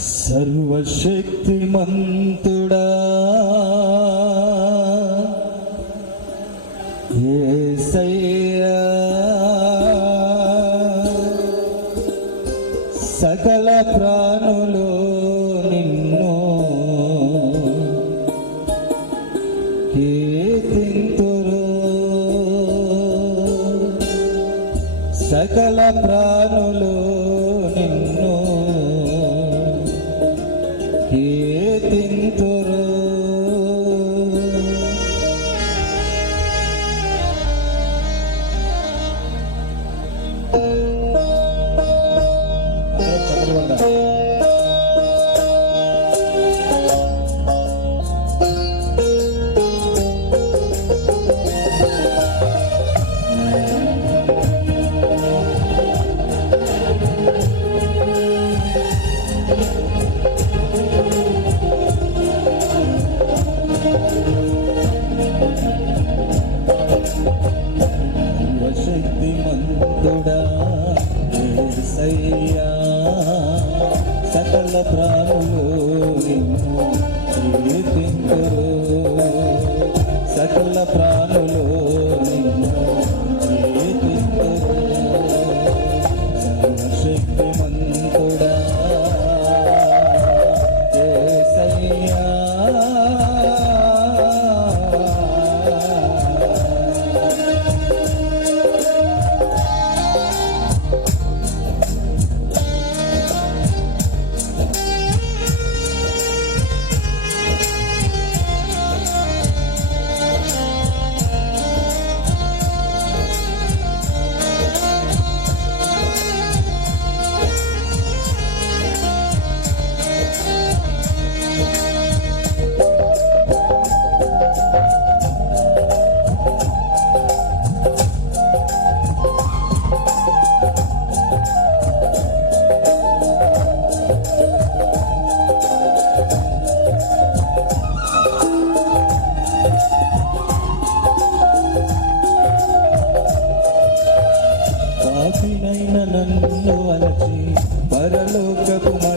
సర్వశక్తిమంతుడా. ఏసయ్యా. సకల ప్రాణులో నిన్ను కీర్తింతురు. సకల ప్రా గల ప్రాణులు నిన్ను కీర్తింతురు సకల ప్రాణులు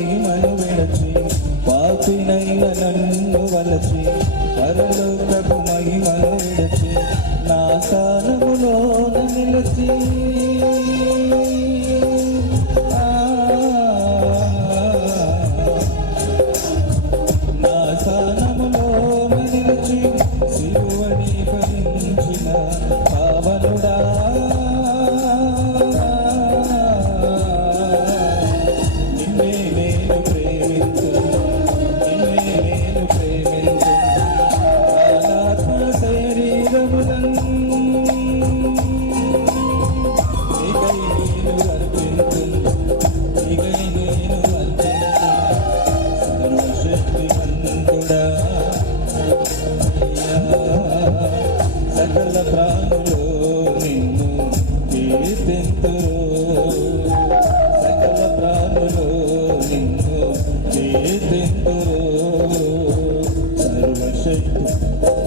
you know you made a dream. స్థుతిస్తురు సకల ప్రాణులు నిన్ను కీర్తిస్తురు సర్వశక్తి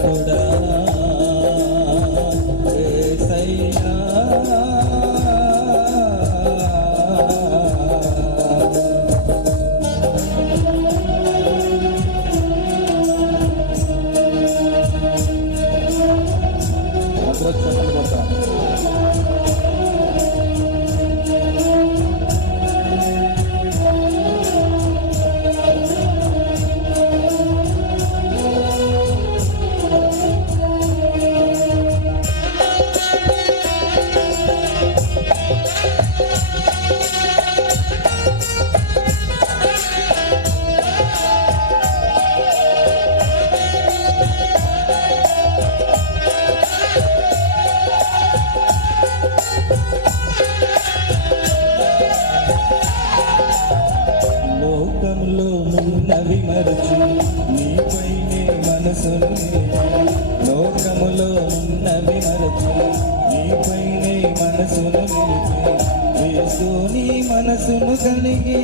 కూడా What's up? మనసును విడిచి మనసును కలిగి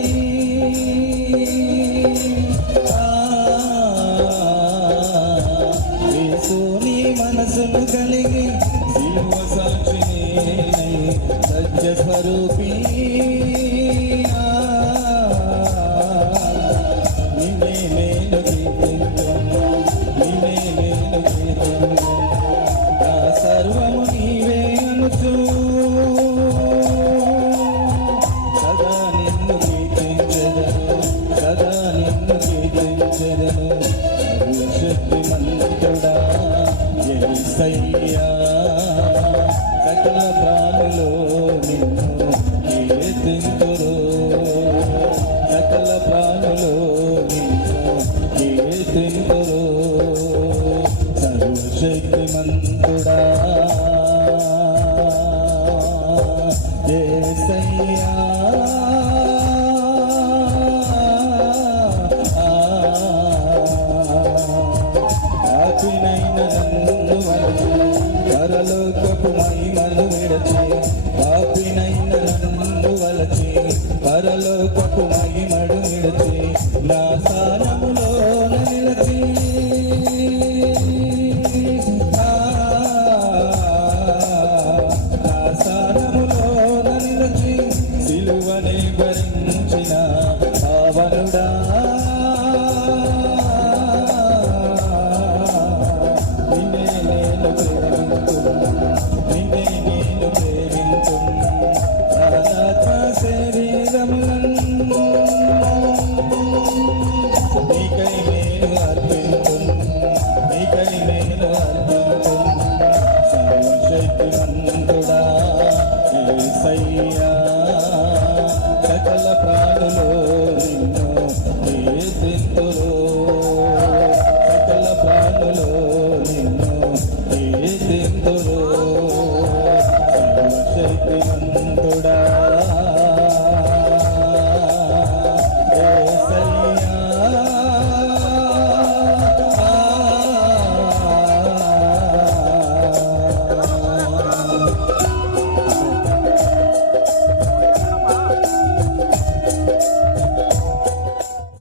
కీర్తింతురు సకల ప్రాణులు కీర్తింతురు సర్వశక్తిమంతుడా. ఏసయ్యా ఆపినైన నన్ను కరలోకపు సకల ప్రాణులు